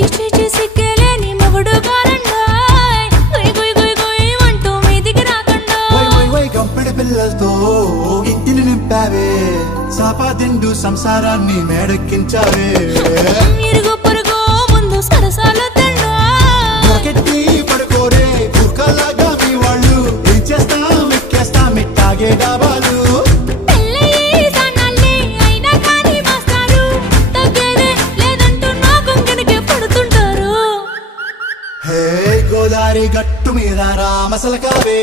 సిక్కేలేని మొగుడు కారండాయ్ గుయ్ గుయ్ గుయ్ గుయ్ అంటూ మీదికి రాకండా కంపెడి పిల్లలతో ఇంటిని నింపావే సాపాదిండు సంసారాన్ని మేడెక్కించావే ఇరుగు పొరుగు ముందు సరసాల తండా పొరకెట్టి పడుకోరే కుక్కలాగా మీ వాళ్ళు ఏం చేస్తాం ఎక్కేస్తాం మిట్టాగే డాబాలు గోదారి గట్టు మీద రామసలకావే